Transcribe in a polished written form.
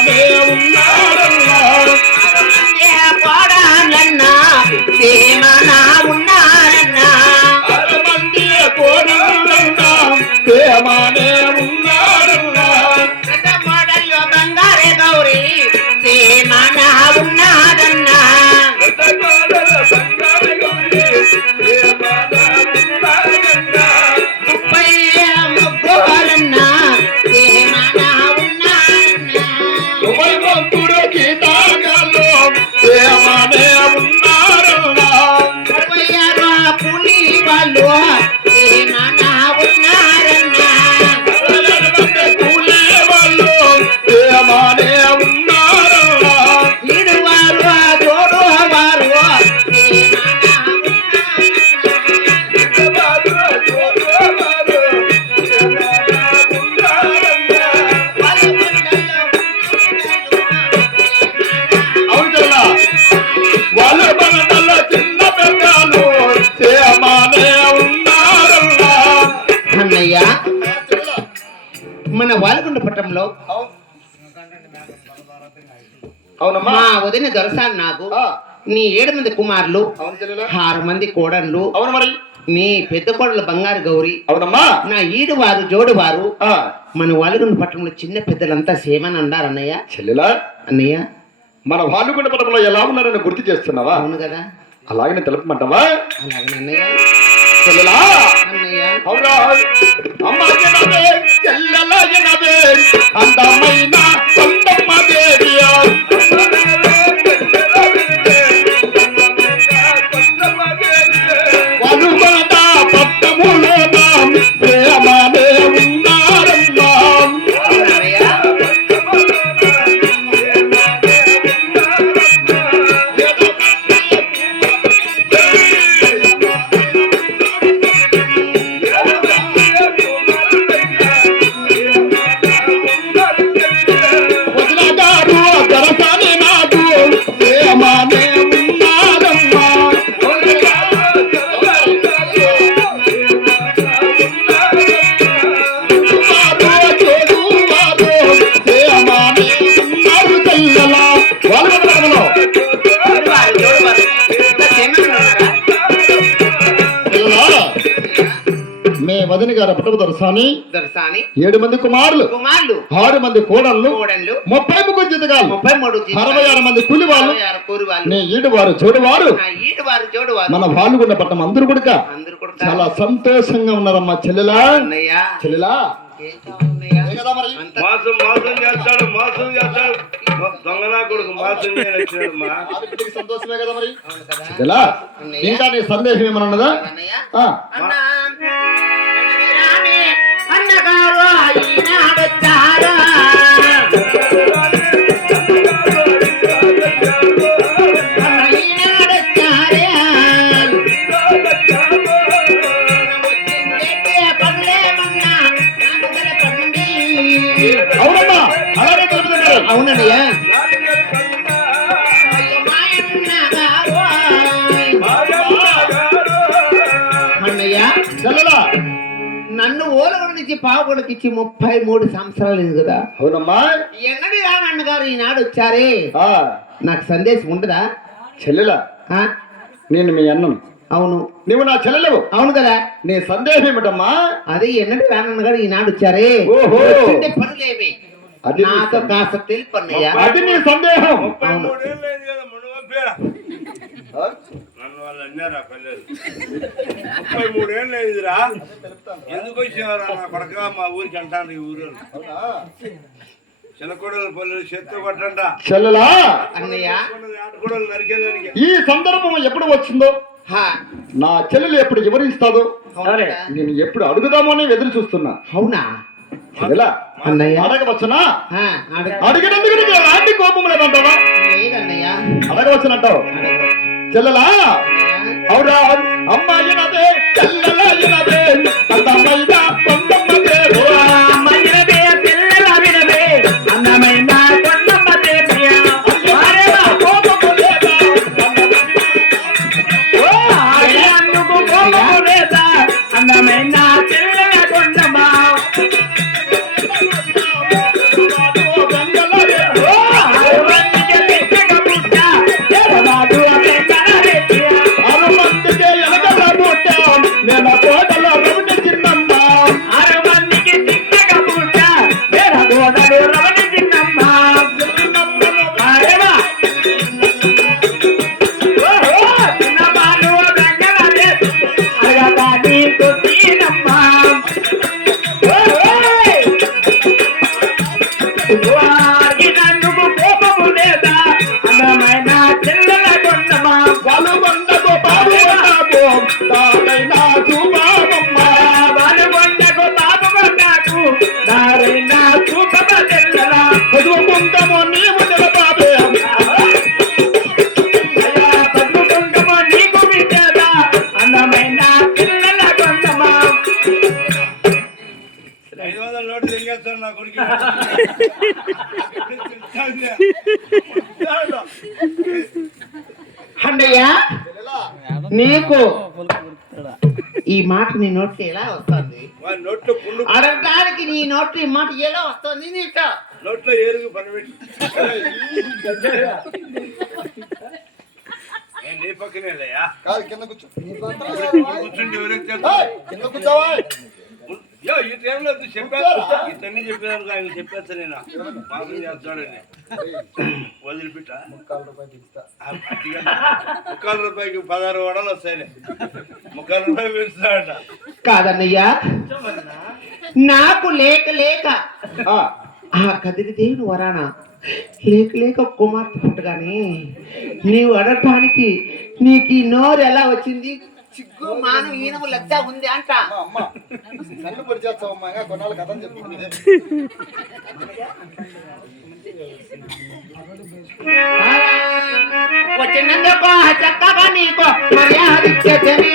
సేమానే ఉన్నారన్నా కోడాలన్నా సేమనా ఉన్నారన్నా మంది కోడలన్నా సేమానే ఉన్నారన్నా మోడల్లో బంగారే గౌరీ సేమనా ఉన్నారన్నా ముగ్గులన్నా సేమనా ఉన్నారన్నా సేమానే ఉన్నారన్నా పులి వాళ్ళు సేమనా ఉన్నారన్నా కూలే వాళ్ళు సేమానే ఉన్నారన్నా ఇడువారు జోడు వారు వాళ్ళ మనలో చిన్న పెద్దలు సేమానే ఉన్నారన్నా అన్నయ్య మన వాలకొండ పట్టణంలో అవునమ్మా మా వదిన దొరసాని నాకు నీ 7 మంది కుమారులు అవును చెల్లెలా 6 మంది కోడన్లు అవును మరి నీ పెద్ద కోడలు బంగారు గౌరి అవునమ్మా నా ఈడు వారు జోడు వారు ఆ మన వాలకొండ పట్టణంలో చిన్న పెద్దలంతా సేమని అన్నారు అన్నయ్య. చెల్లెలా అన్నయ్య మన వాలుగుండ పట్టణంలో ఎలా ఉన్నారని గుర్తు చేస్తున్నావా? అవును కదా, అలాగనే తెలుపమంటావా? అలాగే అన్నయ్య. చెల్లెలా అన్నయ్య అవునా అమ్మ జనవే చెల్లెల జనవే అందమైన సొంతమ్మ దేవియా వనుగొండ పట్టణములో ప్రేమనే ఉన్నారమ్మా వదినగారు దొరసాని నాకు ప్రేమనే ఉన్నారమ్మా మే వదిన గారు పట్టపు దొరసాని దొరసాని 7 మంది కుమారులు 6 మంది కోడళ్ళు కోడన్లు 30 జీతగాలు 33 66 మంది కూలి వాళ్ళు 66 కూలి వాళ్ళు నీ ఈడు వారు చూడు వారు నా ఈడు వారు జోడు వారు మన వాలుగుండ పట్టణం అందరూ కూడా అందరూ కూడా చాలా సంతోషంగా ఉన్నారమ్మా చెల్లెలా అన్నయ్య. చెల్లెలా ఏం కావాలన్నయ్య? ఏ కదా మరి అంతా మాసం చేస్తాడు దొంగనా కొడుకు మాసం చేయొచ్చాడు మా ఆడపిల్లకి సంతోషమే కదా మరి అవును కదా చెల్లెలా అన్నయ్య. ఇంకా నీ సందేహం ఏమన్నా ఉన్నదా? అన్నయ్య ఆ, అన్న అన్నగారు ఈనాడొచ్చారా ఈనాడొచ్చారే పనులేమన్నా నాకు పండి అవునమ్మా అలాగే తెలుపుతున్నారు. అవునన్నయ్య అన్నయ్య చెల్లెలా నన్ను ఓలగొండ నుంచి పావుగొండకి ఇచ్చి 33 సంవత్సరాలు ఇది కదా. అవునమ్మా ఎన్నడి రామన్న గారు ఈనాడు వచ్చారే ఆ, నాకు సందేశం ఉండదా? చెల్లెలా ఆ? నేను మీ అన్నం అవును నువ్వు నా చెల్లెలవు అవును కదా. నీ సందేహం ఏమిటమ్మా? అదే ఎన్నడి రామన్న గారు ఈనాడు వచ్చారే ఓహో. వచ్చిందే పనులేవి అది నీ నాతో సందేహం. కాస్త తెలుపు అన్నయ్య. అది నీ సందేహం. 33 ఏళ్ళు కదా మునుగోపేడ నన్ను వాళ్ళు అన్నారా పిల్లలు 33 ఏళ్ళు అయిందిరా ఎందుకు వచ్చేవారా నా కొడక మా ఊరికి అంటాను ఈ ఊరు చిన్నకోడల పల్లెలు చేత్తో కొట్టంట చెల్లెలా అన్నయ్య ఆటకోడలు నరికేదానికి ఈ సందర్భం ఎప్పుడు వచ్చిందో హా. నా చెల్లెలు ఎప్పుడు వివరిస్తాదో అవునా? నేను ఎప్పుడు అడుగుదామో అని ఎదురు చూస్తున్నా. అవునా చెల్లెలా అన్నయ్య అడగవచ్చునా? ఆ, అడగ అడిగినందుకు నీకు ఎలాంటి కోపం లేదంటావా? లేదన్నయ్య అడగవచ్చునంటావు. అడగ చెల్లెలా అవునా అమ్మాయి నదే చెల్లెలైనదే అందమైన కొండమ్మ పేరు అమ్మాయినదే పిల్లలవినదే అందమైన కొండమ్మ దేవియ. అయ్యా, కోపము లేదా? ఓ ఆడినందుకు కోపము లేదా? అందమైన పిల్లల కొండమ్మ. గంగల పసుపు కుంకము నీవు నిలబాబే అయ్యా పసుపు కుంకుమ నీకు విద్యదా అందమైన పిల్లల కొందమా 500 నోటు తెంగేస్తాను నా కొడుకు. అన్నయ్య నీకు ఈ మాట నీ నోటికి ఎలా వస్తుంది వాడి నోట్లో పుండు, అడగడానికి నీ నోటి ఈ మాట ఎలా వస్తుంది నీకు నోట్లో ఏరుగు పని పెట్టి నీ పక్కనే లేయా కాదు కింద కూర్చో కూర్చుంటే ఎవరికి కింద కూర్చోవా ఈ టైంలో చెప్పేస్తా ఇతన్ని చెప్పేదానికి ఆయన చెప్పేస్తా నేను మాసం చేస్తాడని వదిలిపెట్ట ₹1,000 16 వడలు వస్తాయి ₹1,000 పెంచుతాడట కాదన్నయ్యా నాకు లేక లేక ఆ కదిరి దేవుని వరాన లేక లేక కుమార్తె పుట్టగానే నీవు అడగటానికి నీకు ఈ నోరు ఎలా వచ్చింది చిగ్గు మానం ఈనము లజ్జ ఉంది అంట అమ్మ నన్ను పొడి చేస్తావమ్మా ఇంకా కొన్నాళ్ళు కథ చెప్తుంది వచ్చినందుకో చక్కగా నీకు మర్యాద ఇచ్చేదని